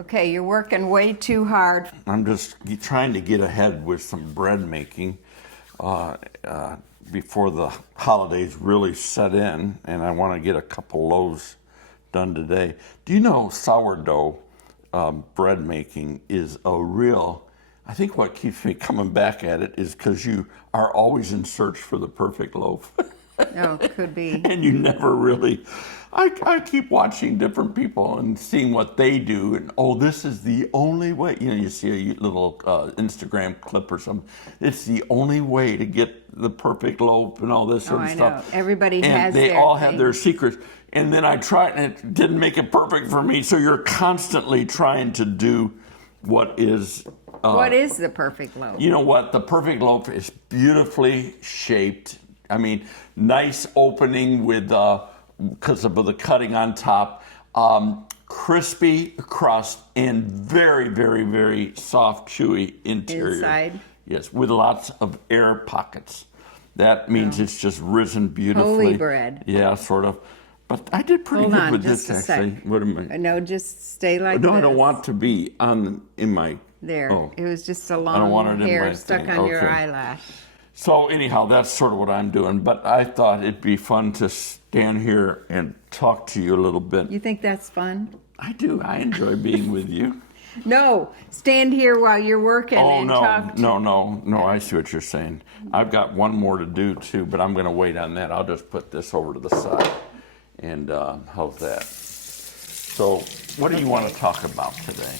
Okay, you're working way too hard. I'm just trying to get ahead with some bread making before the holidays really set in, and I want to get a couple loaves done today. Do you know sourdough bread making is a real, I think what keeps me coming back at it is because you are always in search for the perfect loaf. Oh, could be. And you never really, I keep watching different people and seeing what they do, and oh, this is the only way. You know, you see a little Instagram clip or something. It's the only way to get the perfect loaf and all this sort of stuff. Know. Everybody and has they their all thing. have their secrets. And then I tried, and it didn't make it perfect for me. So you're constantly trying to do what is. What is the perfect loaf? You know what? The perfect loaf is beautifully shaped. I mean, nice opening with, because of the cutting on top, crispy crust and very, very, very soft, chewy interior. Inside? Yes, with lots of air pockets. That means it's just risen beautifully. Holy bread. Yeah, sort of. But I did pretty good with just this, a actually. sec. What am I? No, just stay like No, this. I don't want to be in my. There. Oh. It was just a I don't want long it in hair my stuck thing. on your Okay. eyelash. So anyhow, that's sort of what I'm doing. But I thought it'd be fun to stand here and talk to you a little bit. You think that's fun? I do. I enjoy being with you. No, stand here while you're working and talk to... No. I see what you're saying. I've got one more to do too, but I'm going to wait on that. I'll just put this over to the side. And how's that? So what do you want to talk about today?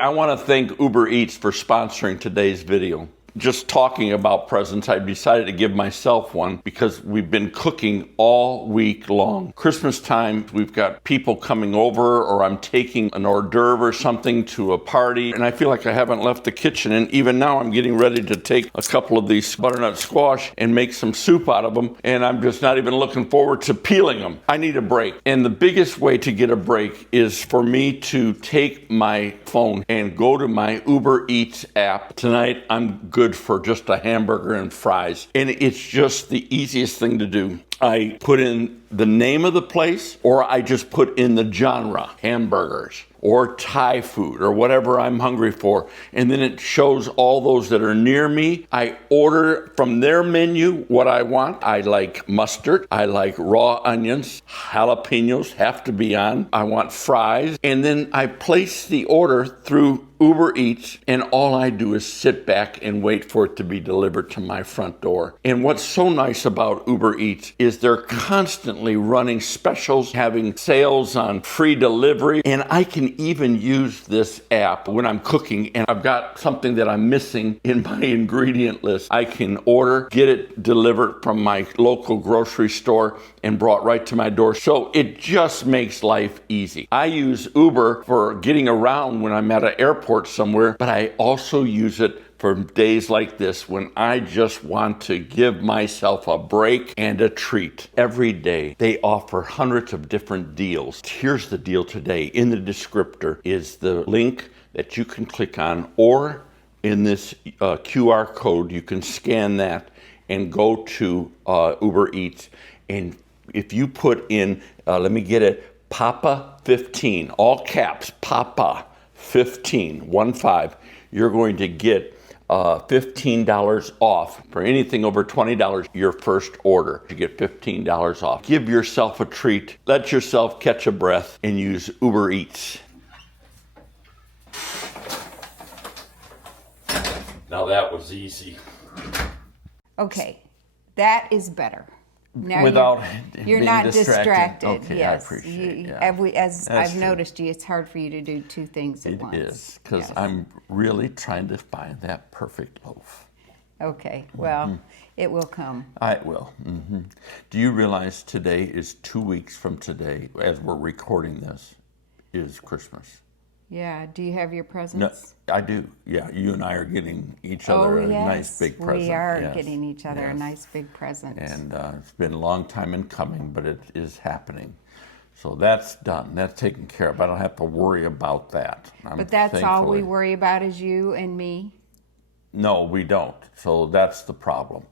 I want to thank Uber Eats for sponsoring today's video. Just talking about presents, I decided to give myself one because we've been cooking all week long. Christmas time, we've got people coming over, or I'm taking an hors d'oeuvre or something to a party, and I feel like I haven't left the kitchen. And even now, I'm getting ready to take a couple of these butternut squash and make some soup out of them, and I'm just not even looking forward to peeling them. I need a break. And the biggest way to get a break is for me to take my phone and go to my Uber Eats app. Tonight, I'm good for just a hamburger and fries. And it's just the easiest thing to do. I put in the name of the place, or I just put in the genre, hamburgers, or Thai food, or whatever I'm hungry for. And then it shows all those that are near me. I order from their menu what I want. I like mustard. I like raw onions. Jalapenos have to be on. I want fries. And then I place the order through Uber Eats, and all I do is sit back and wait for it to be delivered to my front door. And what's so nice about Uber Eats is they're constantly running specials, having sales on free delivery, and I can even use this app when I'm cooking and I've got something that I'm missing in my ingredient list. I can order, get it delivered from my local grocery store and brought right to my door. So it just makes life easy. I use Uber for getting around when I'm at an airport somewhere, but I also use it for days like this when I just want to give myself a break and a treat. Every day they offer hundreds of different deals. Here's the deal today. In the descriptor is the link that you can click on, or in this QR code, you can scan that and go to Uber Eats. And if you put in, let me get it, Papa 15, all caps, Papa 15, 1-5, you're going to get $15 off for anything over $20 your first order. You get $15 off. Give yourself a treat. Let yourself catch a breath and use Uber Eats. Now that was easy. Okay, that is better. Now Without you're being not distracted. distracted. Okay, yes. I appreciate it. Yeah. As That's I've true. noticed you, it's hard for you to do two things at once. It is, because Yes. I'm really trying to find that perfect loaf. Okay, well, it will come. I will. Do you realize today is 2 weeks from today, as we're recording this, is Christmas? Yeah, do you have your No, presents? I do. Yeah, you and I are getting each other a nice big present. We are Yes. getting each other a Yes. nice big present. And it's been a long time in coming, but it is happening. So that's done. That's taken care of. I don't have to worry about that. But that's all we thankfully- worry about is you and me? No, we don't. So that's the problem.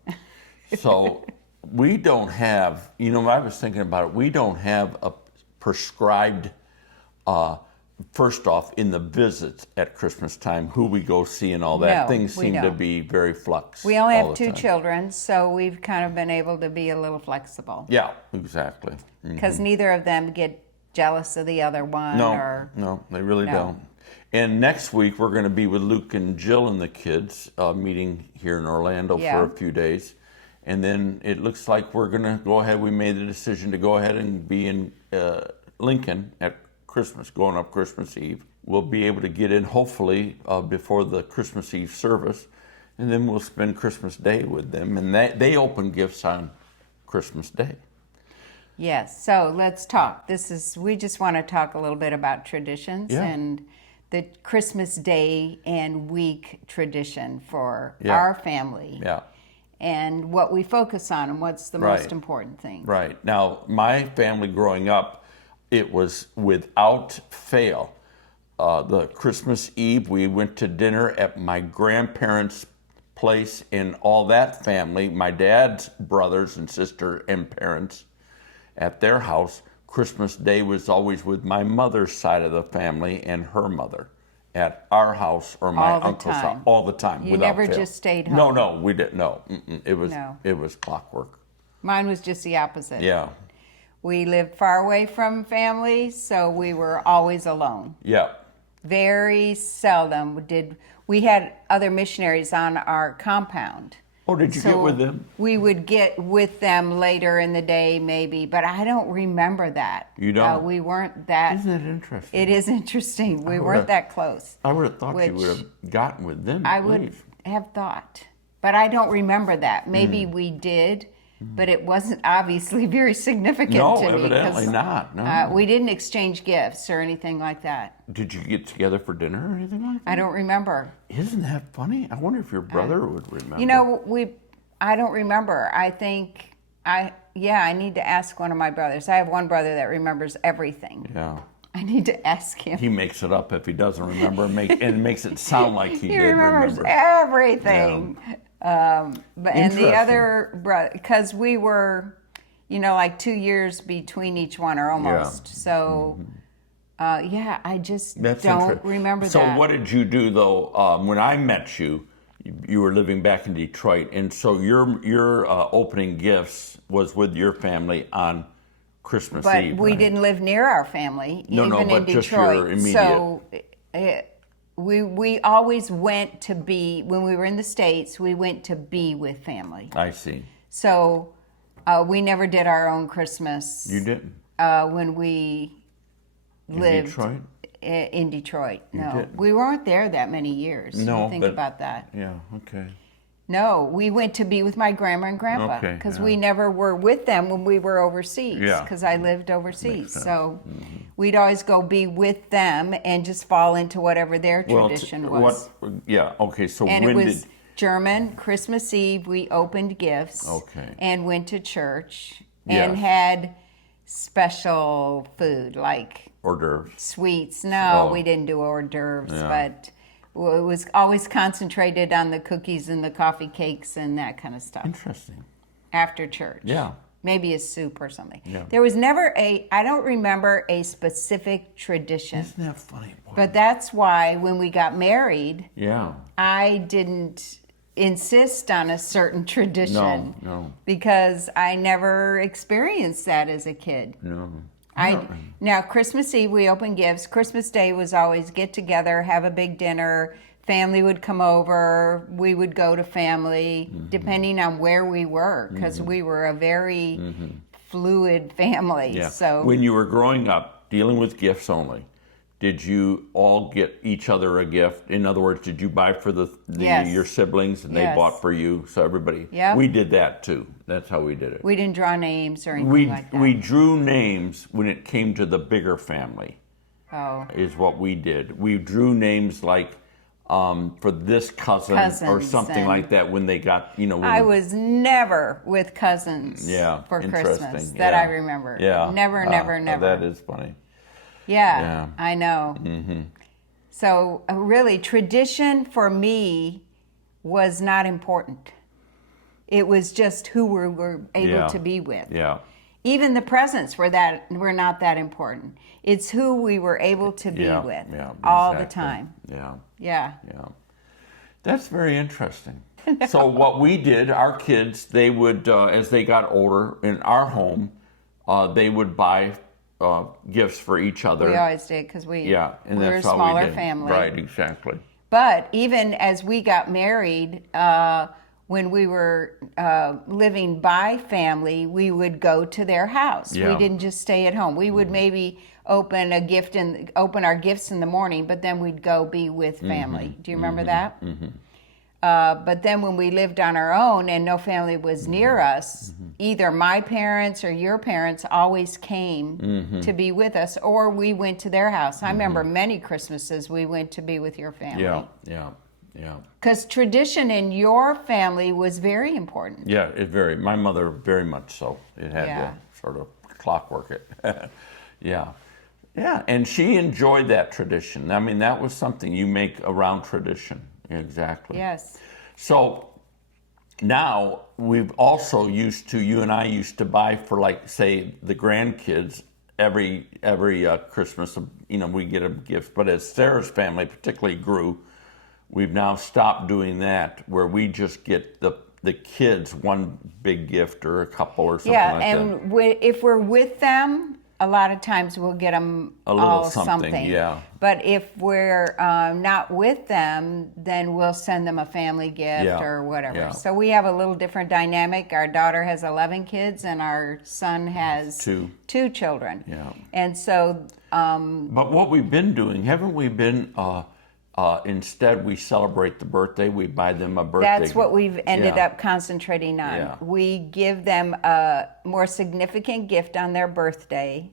So we don't have, I was thinking about it, we don't have a prescribed first off, in the visits at Christmas time, who we go see and all that, No, things we seem to don't. be very flux. We only all have the 2 time. children, so we've kind of been able to be a little flexible. Yeah, exactly. Because neither of them get jealous of the other one. No, they really No. don't. And next week we're going to be with Luke and Jill and the kids, meeting here in Orlando Yeah. for a few days. And then it looks like we're going to go ahead. We made the decision to go ahead and be in Lincoln at Christmas, going up Christmas Eve. We'll be able to get in hopefully before the Christmas Eve service. And then we'll spend Christmas Day with them. And they open gifts on Christmas Day. Yes, so let's talk. We just want to talk a little bit about traditions Yeah. and the Christmas Day and week tradition for Yeah. our family. Yeah. And what we focus on and what's the Right. most important thing. Right. Now, my family growing up, it was without fail. The Christmas Eve, we went to dinner at my grandparents' place and all that family, my dad's brothers and sister and parents at their house. Christmas Day was always with my mother's side of the family and her mother at our house or my All the uncle's time. house all the time. You without never fail. just stayed home? No, we didn't. No, No. It was clockwork. Mine was just the opposite. Yeah, We lived far away from family, so we were always alone. yeah. Very seldom we had other missionaries on our compound. Oh, did you get with them? We would get with them later in the day, maybe, but I don't remember that. You don't? We weren't that. Isn't it interesting? It is interesting. We would've- weren't that close. I would have thought you Which would have gotten with them. I at would least. have thought, but I don't remember that. Mm. Maybe we did, but it wasn't obviously very significant No, to me. 'cause, evidently not. No. we didn't exchange gifts or anything like that. Did you get together for dinner or anything like that? I don't remember. Isn't that funny? I wonder if your brother would remember. You know, I don't remember. I think I need to ask one of my brothers. I have one brother that remembers everything. Yeah. I need to ask him. He makes it up if he doesn't remember, and makes it sound like he He did remembers remember. everything. But and the Interesting. other brother, because we were, like 2 years between each one or almost. So, I just That's don't interesting. remember So that. what did you do though? When I met you, you were living back in Detroit, and so your opening gifts was with your family on Christmas But Eve. we right? didn't live near our family, No, even but in just your Detroit. immediate- So we always went to be, when we were in the States, we went to be with family. I see. So we never did our own Christmas You didn't. when we In lived Detroit? in Detroit. No, didn't. we weren't there that many years. No, Think but- about that. Yeah. Okay. No, we went to be with my grandma and grandpa Okay, because yeah. we never were with them when we were overseas. Yeah. Because I lived overseas, Makes sense. so we'd always go be with them and just fall into whatever their tradition was. Yeah. Okay. So And when it was did? German Christmas Eve. We opened gifts. Okay. And went to church and Yes. had special food like Hors d'oeuvres. sweets. No, Oh. we didn't do hors d'oeuvres, Yeah. but it was always concentrated on the cookies and the coffee cakes and that kind of stuff Interesting. after church. Yeah. Maybe a soup or something. Yeah. There was never I don't remember a specific tradition. Isn't that funny? Boy? But that's why when we got married, Yeah. I didn't insist on a certain tradition. No. Because I never experienced that as a kid. No. Now Christmas Eve we opened gifts. Christmas Day was always get together, have a big dinner. Family would come over. We would go to family, depending on where we were, because we were a very fluid family. Yeah. So when you were growing up, dealing with gifts only, did you all get each other a gift? In other words, did you buy for Yes. your siblings and they Yes. bought for you? So everybody. Yep. We did that too. That's how we did it. we didn't draw names or anything We like that. we drew names when it came to the bigger family. Oh. Is what we did. We drew names like for this cousin or Cousins something and- like that when they got when I was never with cousins yeah for interesting. Christmas that Yeah. I remember. Yeah. Never, never, never. That is funny. Yeah, Yeah. I know. So really, tradition for me was not important. It was just who we were able Yeah. to be with. Yeah. Even the presents were not that important. It's who we were able to be with all the time. Yeah. Yeah. Yeah. That's very interesting. So what we did, our kids, they would, as they got older in our home, they would buy gifts for each other. We always did because we and were a that's how smaller we did. family. Right, exactly. But even as we got married, when we were living by family, we would go to their house. Yeah. We didn't just stay at home. We would maybe open our gifts in the morning, but then we'd go be with family. Do you remember that? But then when we lived on our own and no family was near us, either my parents or your parents always came to be with us, or we went to their house. I remember many Christmases we went to be with your family. Yeah. Because tradition in your family was very important. Yeah, it very. My mother, very much so. It had to sort of clockwork it. Yeah. And she enjoyed that tradition. I mean, that was something you make around tradition. Exactly. Yes. So now we've also you and I used to buy for, like, say, the grandkids every Christmas. We get a gift. But as Sarah's family particularly grew, we've now stopped doing that, where we just get the kids one big gift or a couple or something like that. Yeah, and if we're with them, a lot of times we'll get them A little all something, yeah. But if we're not with them, then we'll send them a family gift or whatever. Yeah. So we have a little different dynamic. Our daughter has 11 kids, and our son has two children. Yeah. And so... but what we've been doing, haven't we been... instead, we celebrate the birthday. We buy them a birthday. That's what we've ended up concentrating on. Yeah. We give them a more significant gift on their birthday.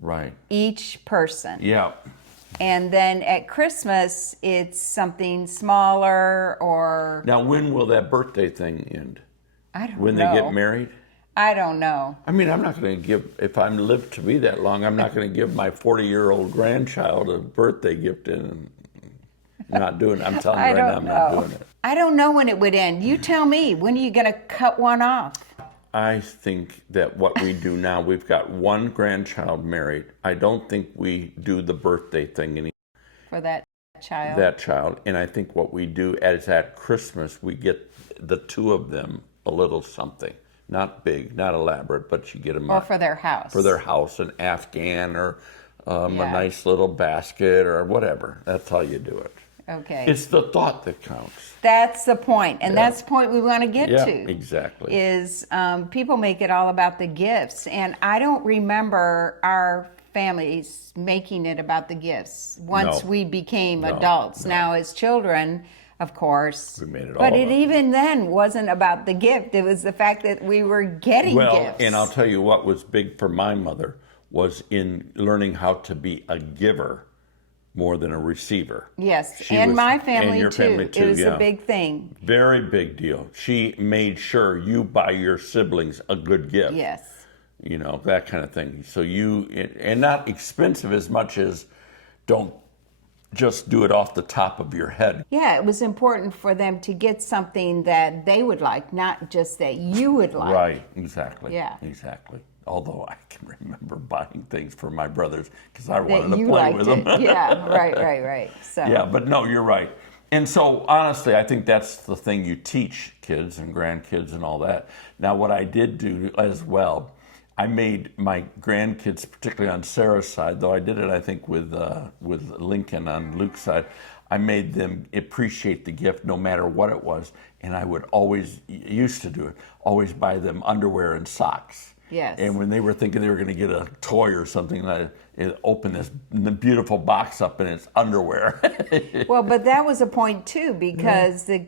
Right. Each person. Yeah. And then at Christmas, it's something smaller or... Now, when will that birthday thing end? I don't know. When they get married? I don't know. I mean, I'm not going to give, if I'm lived to be that long, I'm not going to give my 40-year-old grandchild a birthday gift and not doing it. I'm telling you right now, I'm not doing it. I don't know when it would end. You tell me. When are you going to cut one off? I think that what we do now, we've got one grandchild married. I don't think we do the birthday thing anymore. For that child? That child. And I think what we do is at Christmas, we get the two of them a little something. Not big, not elaborate, but you get them. Or for their house. For their house, an Afghan or a nice little basket or whatever. That's how you do it. Okay. It's the thought that counts. That's the point. And that's the point we want to get to. Yeah, exactly. Is people make it all about the gifts. And I don't remember our families making it about the gifts once we became adults. No. Now, as children, of course. We made it all But it about even then wasn't about the gift. It was the fact that we were getting gifts. And I'll tell you what was big for my mother was in learning how to be a giver more than a receiver. Yes, my family, and your too. Family too. It was a big thing. Very big deal. She made sure you buy your siblings a good gift. Yes. That kind of thing. So and not expensive as much as don't just do it off the top of your head. Yeah, it was important for them to get something that they would like, not just that you would like. Right, exactly. Yeah. Exactly. Although I can remember buying things for my brothers because I wanted to play with them. Yeah, right. So. Yeah, but no, you're right. And so, honestly, I think that's the thing you teach kids and grandkids and all that. Now, what I did do as well, I made my grandkids, particularly on Sarah's side, though I did it, I think, with Lincoln on Luke's side, I made them appreciate the gift no matter what it was. And I would used to do it, always buy them underwear and socks. Yes. And when they were thinking they were going to get a toy or something, I open this beautiful box up and it's underwear. Well, but that was a point too, because the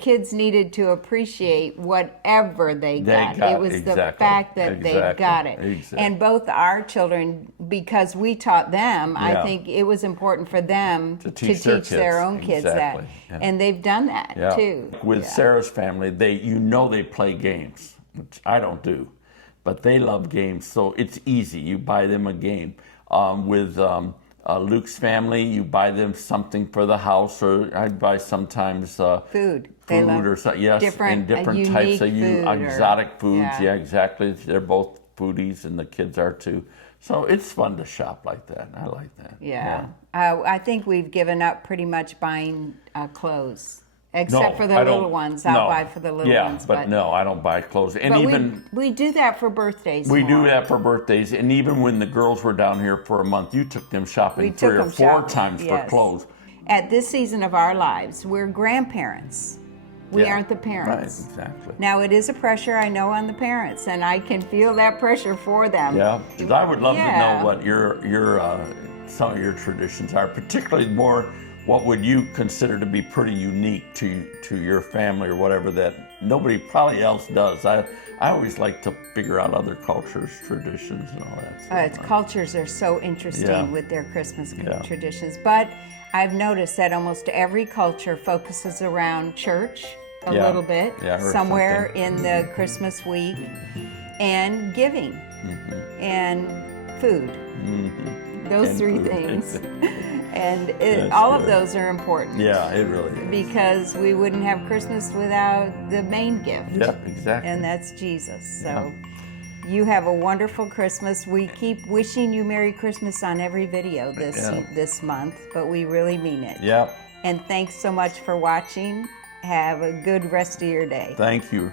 kids needed to appreciate whatever they got. It was the fact that they got it. Exactly. And both our children, because we taught them, I think it was important for them to teach their own kids that. Yeah. And they've done that too. With Sarah's family, they play games, which I don't do. But they love games, so it's easy. You buy them a game. With Luke's family, you buy them something for the house, or I'd buy sometimes food. Food or something. Yes, different types of food exotic foods. Yeah, exactly. They're both foodies, and the kids are too. So it's fun to shop like that. I like that. Yeah. I think we've given up pretty much buying clothes. Except No, for the I little don't- ones. I'll no. buy for the little Yeah, ones. but no, I don't buy clothes. And but even we do that for birthdays. we do more. that for birthdays. And even when the girls were down here for a month, you took them shopping We 3 took or them 4 shopping, times yes. for clothes. At this season of our lives, we're grandparents. We Yeah, aren't the parents. Right, exactly. Now, it is a pressure, I know, on the parents, and I can feel that pressure for them. Yeah, 'cause I would love to Yeah. know what your some of your traditions are, particularly more what would you consider to be pretty unique to your family or whatever that nobody probably else does. I always like to figure out other cultures, traditions, and all that. Cultures are so interesting Yeah. with their Christmas Yeah. traditions, but I've noticed that almost every culture focuses around church a Yeah. little bit, Yeah, I heard somewhere something. in the Christmas week, and giving Mm-hmm. and food. Those And 3 food. things. And That's all of good. those are important. Yeah, it really is. Because we wouldn't have Christmas without the main gift. Yep, exactly. And that's Jesus. So you have a wonderful Christmas. We keep wishing you Merry Christmas on every video this month, but we really mean it. Yep. And thanks so much for watching. Have a good rest of your day. Thank you.